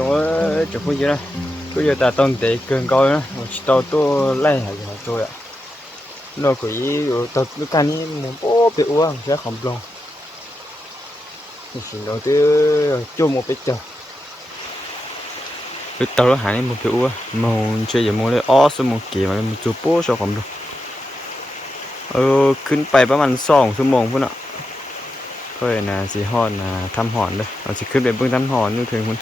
chỗ chỗ phụ gì đó bây giờ ta tông để cường coi nữa chỉ tao tôi lấy hay là tôi ạ nó quỷ tao cái cái này muốn bố bị uống sẽ không lòng thì đầu tư cho một cái chờ cái tao nó hại một bị uống màu chơi giờ màu này ó số một kỳ mà một chục bố sao không được ขึ้นไปประมาณ2ชั่วโมงพุ่นน่ะค่อยน่ะสิฮอดน่ะทำหอนเด้อเอาสิขึ้นไปเบิ่งทำหอนอยู่ถึงพุ่น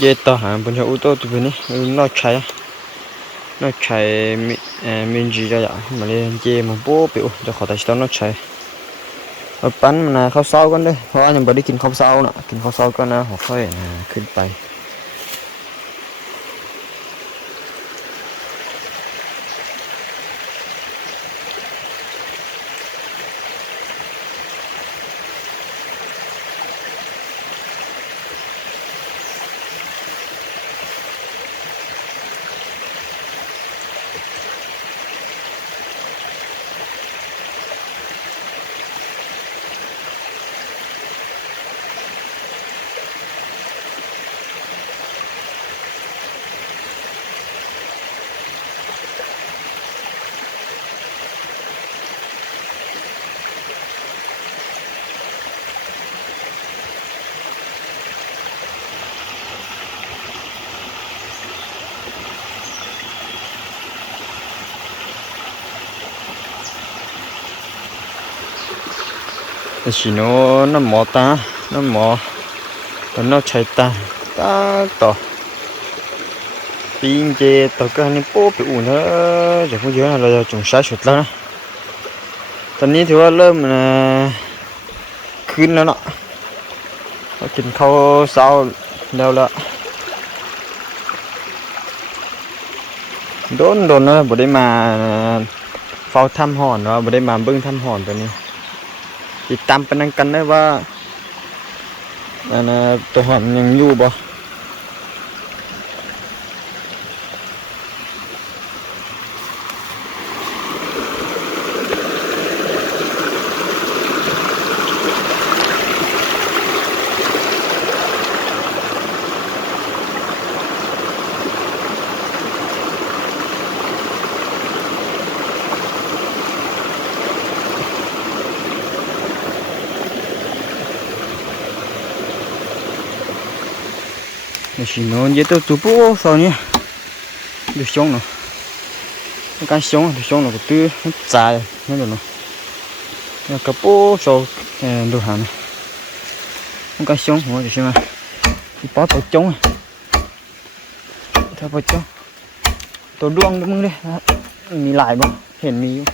เจต่อหาบนชาอุโตตัวนี้นอกใช้มินจีจะอย่างมาเลยเจมันโป๊ะไปอุจะขอแต่ชิตนอกใช้ปั้นมันข้าวเช้ากันเด้อเพราะยังบ่ได้กินข้าวเช้าน่ะกินข้าวเช้าก่อนนะค่อยขึ้นไปchỉ nó mỏ ta nó mỏ còn nó chạy ta tỏ pin chê tỏ cái này bố bị ủn nữa giờ không nhớ là trồng sai sụt lắm tậnนี้ถือว่าเริ่มขึ้นแล้วเนาะกินข้าวเช้าแล้วละโดนนะบ่ได้มาเฝ้าถ้ำหอนเนาะบ่ได้มาเบิ่งถ้ำหอนตัวนี้ติดตามไปนั่งกันได้ว่าตัวหอนยังอยู่บ่chỉ nó như tôi tụt bố sao nhỉ được xong rồi cái xong rồi từ dài nó được nó cái bố sao đồ hàng cái xong rồi được chưa mà bỏ tao chống thôi bỏ chống tao đuông đúng đấy mì lại bao hiện mì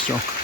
все.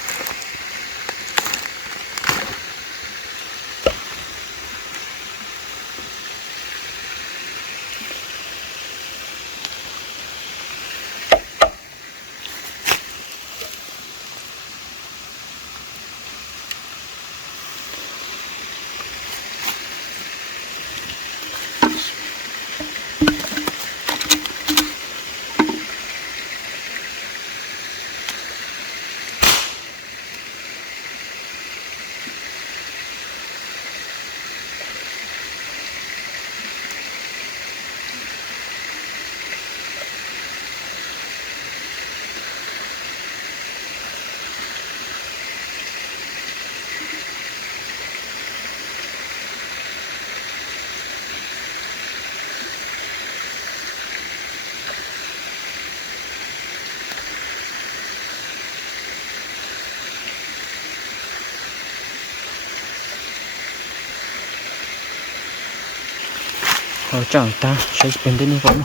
เอาจังตาใช้เป็นได้นี่ผม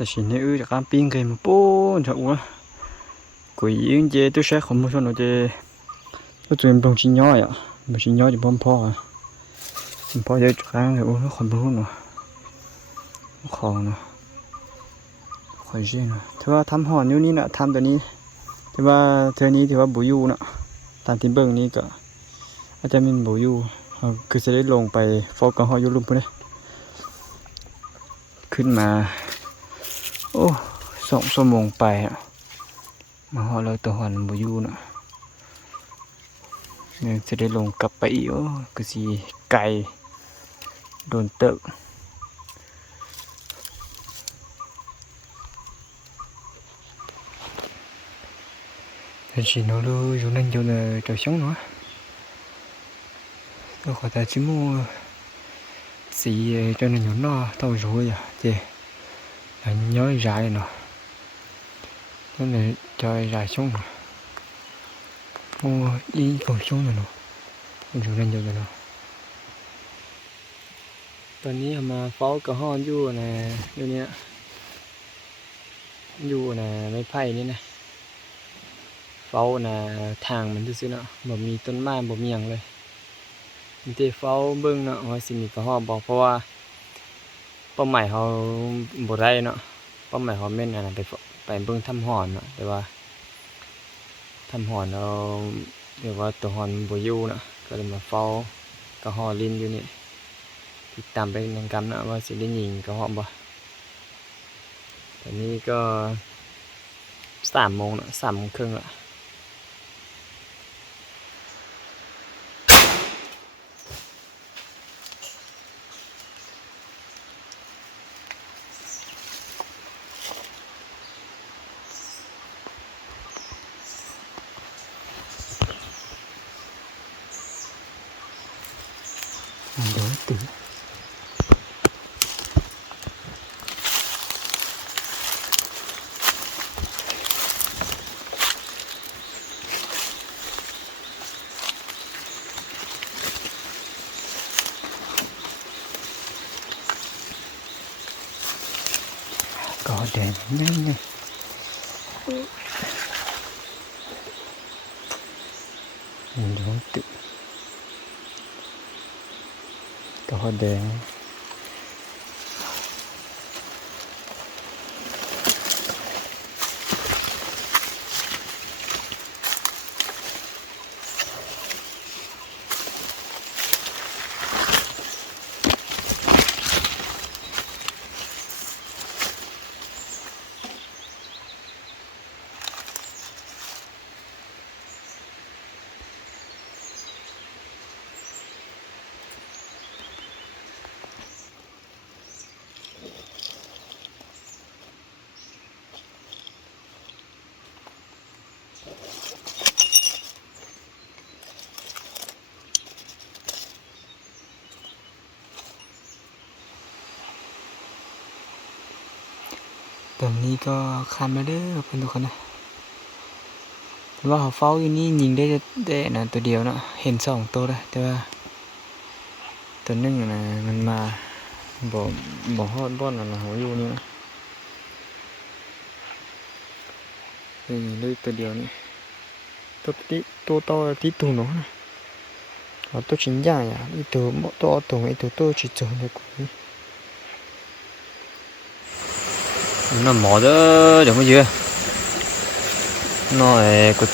แต่สิเนี่ยจากการปิ้งไก่มาปูนจะอ้วนกุยยิงเจตัวแช่ของมันชนเอาเจตัวจุ่มตรงชิ้นย่อยอ่ะมันชิ้นย่อยจะพร้อมพ่ออ่ะพ่อเยอะจากการเลยโอ้ยคนพูดเนาะของเนาะคอยเช่นเนาะถือว่าทำห่อนอยู่นี่นะทำตัวนี้ถือว่าเธอนี้ถือว่าบุยูเนาะตามที่เบิ้งนี้ก็อาจจะมีบุยูคือจะได้ลงไปโฟกัสห่อยุลุ่มพวกนี้ขึ้นมาโอ้2 ชั่วโมงไปอ่ะมาห่อเลยตัวห่อนบุยูเนาะเนี่ยจะได้ลงกลับไปอีกโอ้คือสิไกลโดนเตะแต่สิnó luônอยู่นั่นอยู่ในตัวช่องเนาะตัวขอแต่ชิมูสีcho nên nhỏ nó tao rồi à chị là nhớ dài nè cái này chơi dài xuống nè ô đi còn xuống nèอยู่นั่นอยู่นตอนนี้มาเฝ้ากระห้อนอยู่นะอยู่เนี่ยอยู่นะไม้ไผ่นี่นะเฝ้านะทางมันซื่อๆเนาะบ่มีต้นไม้บ่มีหยังเลยมีแต่เฝ้าเบิ่งเนาะว่าสิมีกระห้อนบ่เพราะว่าเป้าหมายเฮาบ่ได้เนาะเป้าหมายเฮาแม่นอันนั้นไปเบิ่งทำหอนเนาะแต่ว่าทำหอนเอาเรียกว่าตัวหอนบ่อยู่เนาะก็เลยมาเฝ้ากระห้อนลิ้นอยู่นี่ติดตามไปนำกันเนาะว่าสิได้ยิงกระห้อนบ่ตอนนี้ก็3 โมงเนาะ3 โมงครึ่งละเดี๋ยวตื่นก็แดงนั่นไงเดี๋ยวตื่นก็แดงตอนนี้ก็คันมาเด้อเพิ่นทุกคนนะแต่ว่าเขาเฝ้าอยู่นี่ยิงได้นะตัวเดียวเนาะเห็น2 ตัวแล้วแต่ว่าตัวนึงนะมันมาบ่ฮอดบ่อนน่ะเขาอยู่นี่นี่เลยตัวเดียวนี่ตัวต่อที่ตุ่มเนาะ ตัวชิ้นใหญ่อีตัวอีตัวชิ้นโจเนี่ยกูnó mỏ đó được không chưa nó có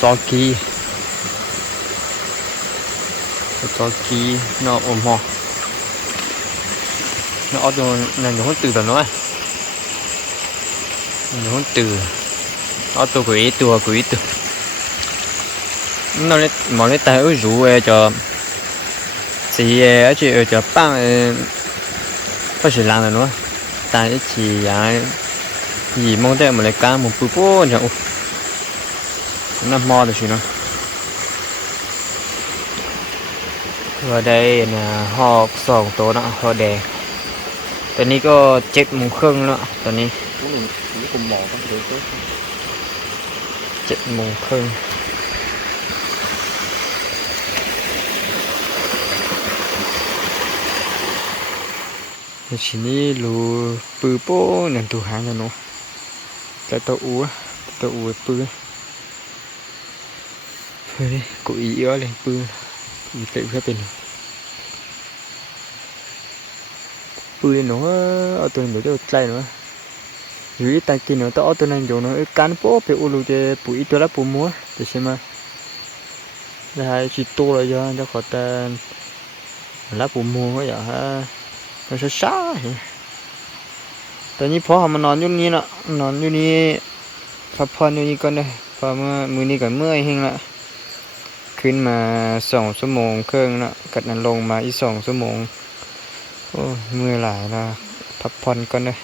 cho kí nó ôm ho nó ở chỗ này nó hút từ đó nó hút từ ở chỗ quỷ từ nó lấy mỏ lấy tay ở rủ cho gì ở chỗ cho băng có sự làm rồi nữa tại chỉ gì mong tới một lấy cá một bự bố nhở nó mò được chứ nó ở đây là họ sòng tố nó họ đèตอนนี้ก็7:30แล้วตอนนี้ผมหมอต้องดูตัว7:30ทีนี้รูปือโป้นั่นตัวหางกันเนาะแต่ตัวอูปือเฮ้ยกูอีเยอะเลยปืออีเตะเพื่อเป็นปืนเนาะเอาตัวนี้เดี๋ยวใจเนาะอยู่ที่ตากินเนาะต้องเอาตัวนั้นอยู่เนาะการโป้ไปอุลุเจปุ๋ยตัวละปุ๋ยมัวเดี๋ยวใช่ไหมได้ชิโต้เลยจ้ะจะขอแต่ละปุ๋ยมัวก็อย่าฮะมันช้าๆตอนนี้พอมันนอนอยู่นี่เนาะนอนอยู่นี่พักผ่อนอยู่นี่ก่อนเลยพอมื้อนี้ก็เมื่อยแฮงละขึ้นมา2 ชั่วโมงครึ่งเนาะกัดนั้นลงมาอีก2 ชั่วโมงโอ้เมื่อยหลายนะพักผ่อนก่อนเลย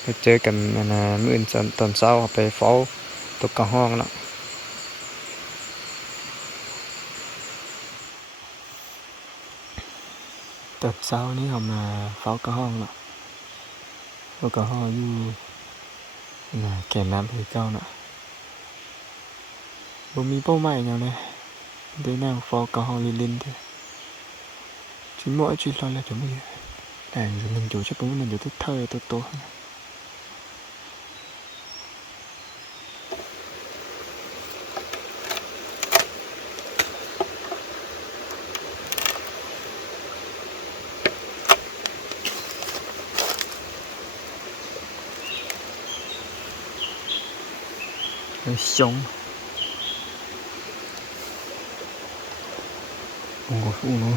ไปเจอกันมื้ออื่นตอนเช้าไปเฝ้าตกกะห้องเนาะตอนเช้านี้เฮามาเฝ้ากะห้องเนาะกะห้องอยู่แก่น้ำคือเจ้าเนาะบ่มีเป้าหมายหยังเลยได้นั่งเฝ้ากะห้องลินๆเด้อchỉ mỗi chuyện lo là chúng mình để mình chủ cho mình được thích thơ tốt sống không có phụ nữa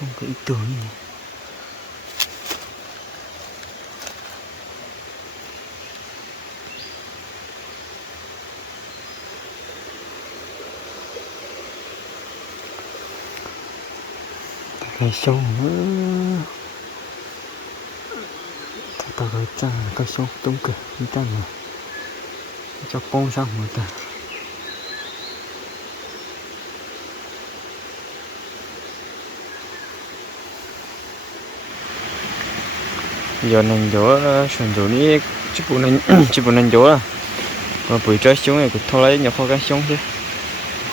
không có ý tưởng gì cái sông nữa ta gọi cha cái sông tung cửa như ta này cho bông sang người ta giờ này chỗ sườn chỗนี้chỉ buồn này chỗ à mà buổi trái xuống này cũng thôi lấy nhập kho cái xuống chứ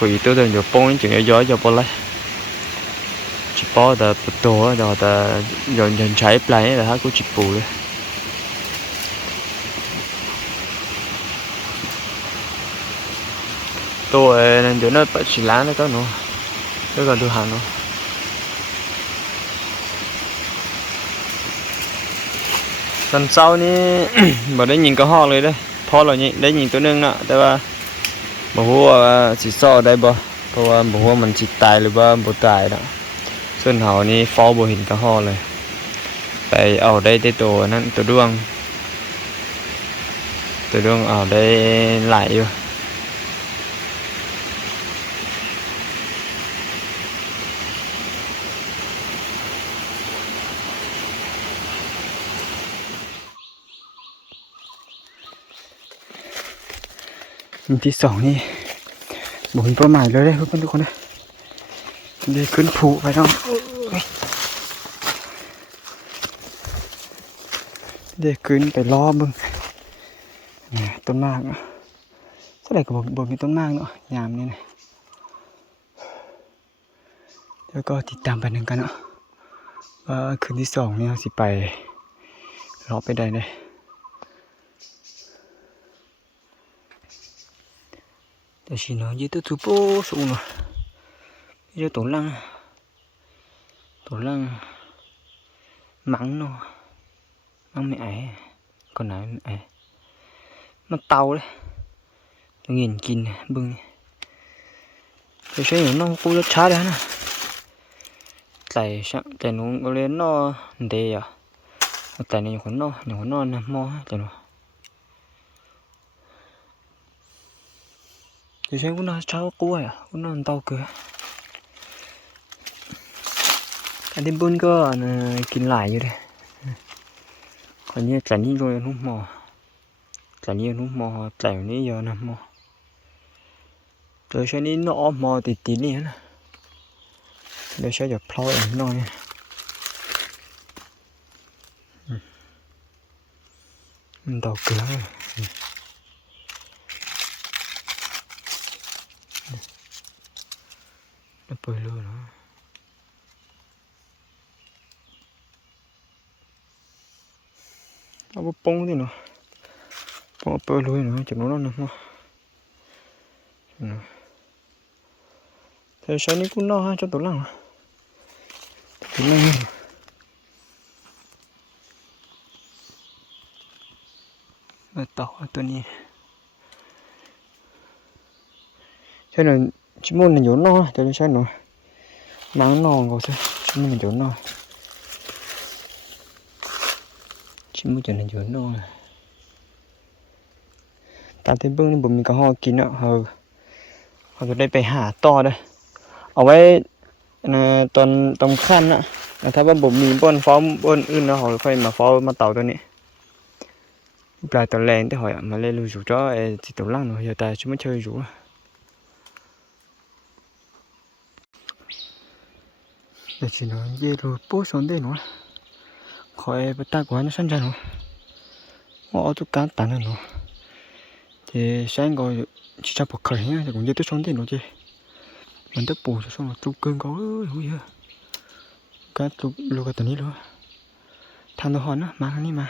buổi tối thì chỗ bông chuyện gió cho bông lấy chỉ bỏ ta tổ rồi ta dọn trái lại là hết của chỉ bù đấy tôi nên chỗ nó chỉ lá nó có nữa nó còn tôi hàng nữa lần sau ní mà đấy nhìn có hoเลยđấyพอแล้วนี่ได้ยินตัวนึงน่ะแต่ว่าบ่ฮู้ว่าสิซ่อได้บ่เพราะว่าบ่ฮู้ว่ามันสิตายหรือว่าบ่ตายน่ะส่วนเฮานี่ฟ้อบ่เห็นกระห้อเลยไปเอาได้แต่ตัวนั้นตัวด้วงเอาได้หลายอยู่ที่2นี่บ่มีเป้าหมายเลยเด้อเพื่อนทุกคนเด้อได้ขึ้นภูไปเนาะ เดี๋ยวขึ้นไปล้อมึงนี่ต้นมากเนาะเท่าไหร่ก็บ่มีต้นมากเนาะยามนี้นะแล้วก็ติดตามไปนึงกันเนาะว่าคืนที่2เนี่ยสิไปรอไปได้เลยแต่สิเนาะยี่ตัวทุโปสูงเนาะยี่ตัวล่างมังเนาะมังไม่ไอ้ก่อนไหนไม่ไอ้มันเตาเลยตัวเงินกินบึงจะใช้อย่างน้องกูจะช้าเลยนะแต่หนูก็เล่นนอเดียแต่ในคนนอนะมอแต่หนูจะใช้กูน่าเช้ากูอ่ะกูน่าเตาเกลืออันที่บุญก็กินหลายอยู่เลยคนนี้แต่นี่ก็นุ่มมอแต่นี่นุ่มมอแต่นี้เยอะนะมอเจอใช้นี้นอมอติดนี่นะเดี๋ยวใช้จะพลอยหน่อยมันดอกเกลือnó bơi luôn nữa nó bốc bông thì nó bơi luôn nữa chụp nó nè mà thế sao ní cũng no cho tổ lăng tàuตัวนี้ใช่หน่อยชิมอนมันอยู่นอกแต่ไม่ใช่หน่อยน้ำนองก็ใช่ชิมอนมันอยู่นอกชิมอนจะมันอยู่นอกตามที่เบื้องนี่ผมมีกระห้อกินอ่ะเขาจะได้ไปหาต่อได้เอาไว้ตอนขั้นนะถ้าว่าผมมีบนฟ้อมบนอื่นนะเขาค่อยมาฟ้อมาเต่าตัวนี้ปลายตัวแรงที่หอยมาเล่นลูกจุจ้อไอ้ที่ตัวล่างหน่อยแต่ชิมอนเชยอยู่แต่สิเนาะเยรูโป้สอนได้เนาะคอยไปตากว่านะสั่นจ้ะเนาะเอาทุกการตันเนาะเจแสงก็สิจะบ่เคยเนี่ยแต่ผมเยตัวสอนได้เนาะเจมันตะปูจะส่งจุกเกินก็โอ้ยก็จุกลูกตัวนี้เลยทางตะหอนนะมาทางนี้มา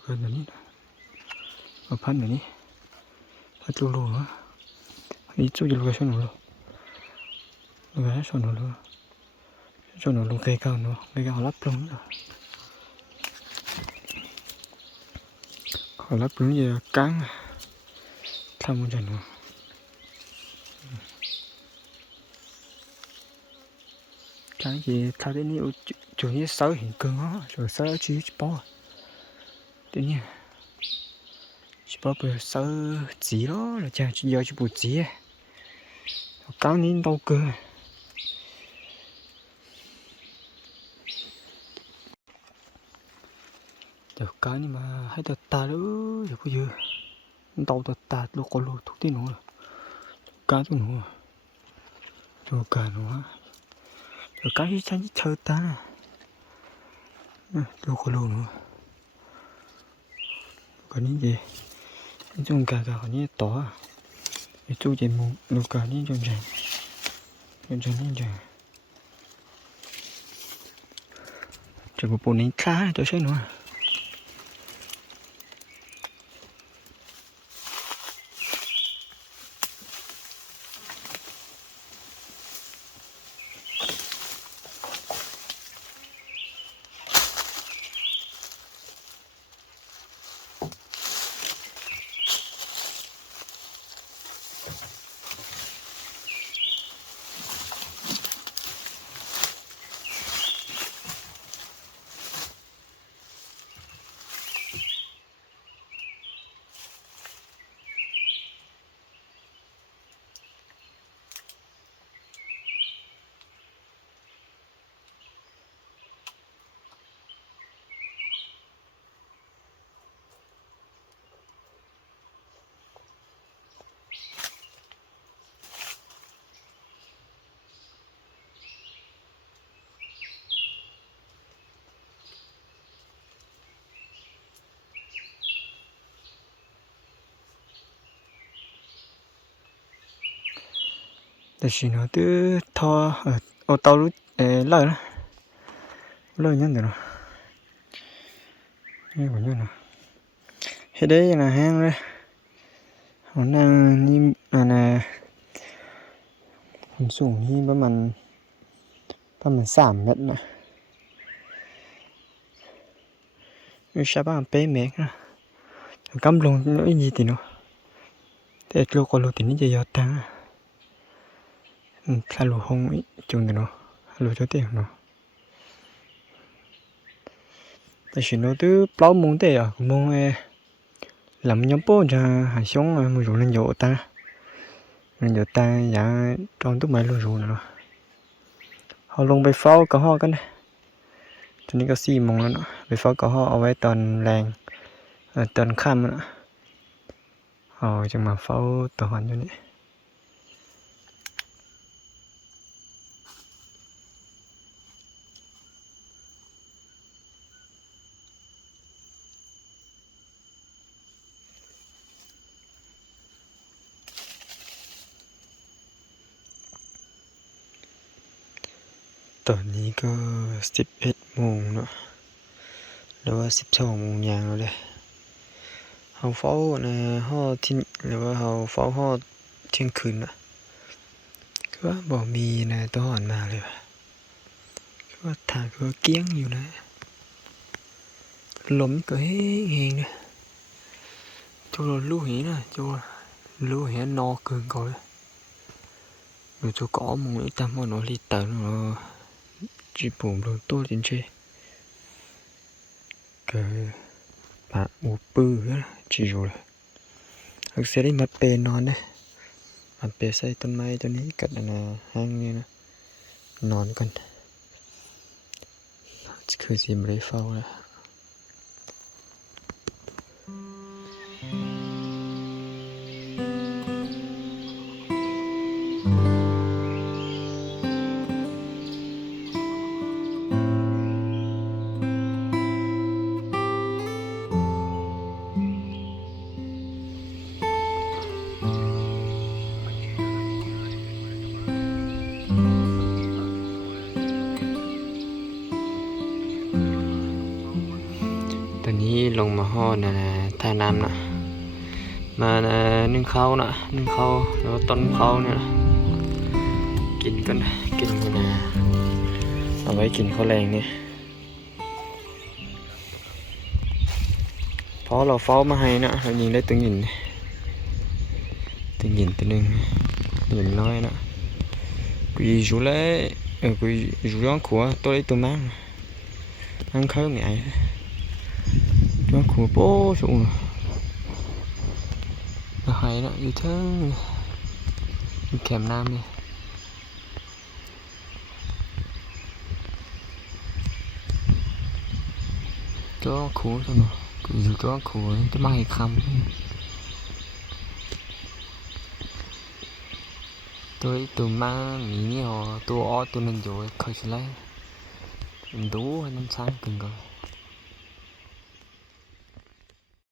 เกินตัวนี้เอาพันแบบนี้พัดลูกๆเนาะอีจุกอยู่ลูกช่วยหนูลูกช่วยหนูลูกช่วยหนูลูกไก่เก่าเนาะไก่เก่ารับลงขอรับลงอย่ากังทำมันจะหนูcái gì thay đến nhiều chủ như sáu hiện cường á rồi sáu chỉ bỏ tự nhiên chỉ bỏ bữa sáu chỉ đó là chả chỉ giờ chỉ bù chỉ cá nín đâu cơ giờ cá nhưng mà hay tạt ta đó giờ bây giờ đâu tạt ta đâu có lô thuốc tí nữa cá chút nữa rồi cá nữa rồi cá gì chẳng chơi ta đâu có lô nữa còn những gì trong cá còn những tỏ cái chú chỉ một lô cá những trong rừng những rừng chỉ có bộ này khá cho xem nữa แต่สิเนาะตื้อทอเอาเตาลุเลยนะเลยนั่นเด้อเนาะนี่บ่อยู่เนาะเฮ็ดได้น่ะแฮงเลยเอานั่งนี่อันน่ะความสูงนี่ประมาณ3 เมตรนะอยู่ชาบ้านเป๊ะแม็กนะกำลงน้อยนิดเนาะแต่โลกโลตินี่จะยอดตังถ้าโลห้องจุงเนาะโลจะเตะเนาะแต่สิเนาะตื้อเปล่ามงเตะมงlàm nhóm bố cho hải xuống mùi rượu lên dỗ ta dạ trong túc mấy lô rượu nữa họ lông bày pháo có ho cái này cho nên có xì mong nữa bày pháo có ho ở với toàn làng toàn khăm nữa họ cho mà pháo tổ hoàn cho nàyตอนนี้ก็11 โมงเนาะหรือว่า12 โมงอย่างแล้วเลยเฮาเฝ้านะฮอดที่หรือว่าเฮาเฝ้าฮอดเที่ยงคืนน่ะคือว่าบ่มีนะตอนมาเลยคือว่าทางก็เกี้ยงอยู่นะลมก็เฮงๆนะโจลูกหินะโจลูกเห็นนอเกินก่อนrồi cho có một cái tâm mà nó đi tới nó chỉ bùm rồi tôi đến chơi cái bạn một bự á chỉ rồi thực sẽ đi mặt bề non đấy mặt bề xâyต้นไม้ตัวนี้กัดนะห้างนี่นะนอนกันคือสิไม่ได้เฝ้าแล้วตอนนี้ลงมาฮอดนะท่าน้ำนะมานึ่งข้าวนะนึ่งข้าวแล้วต้นข้าวเนี่ยกินกันกินกันนะเอาไว้กินข้าวแรงนี่พอเราเฝ้ามาให้นะเรายิงได้ตึงหินตัวนึงหินน้อยนะกูอยู่เลยกูอยู่ย้อนขัวตัวไอ้ตัวมั่งนั่งเข้าไงย้อนขัวโป้สูงเราหายนะอยู่เท่าอยู่แคมน้ำนี่ก็ขัวตัวเนาะกูอยู่ก็ขัวจะมาให้คำตัวมาหนีนี่หรอตัวอ้อตัวนึงอยู่เคยใช่ไหมดูให้มันช้างกินก่อน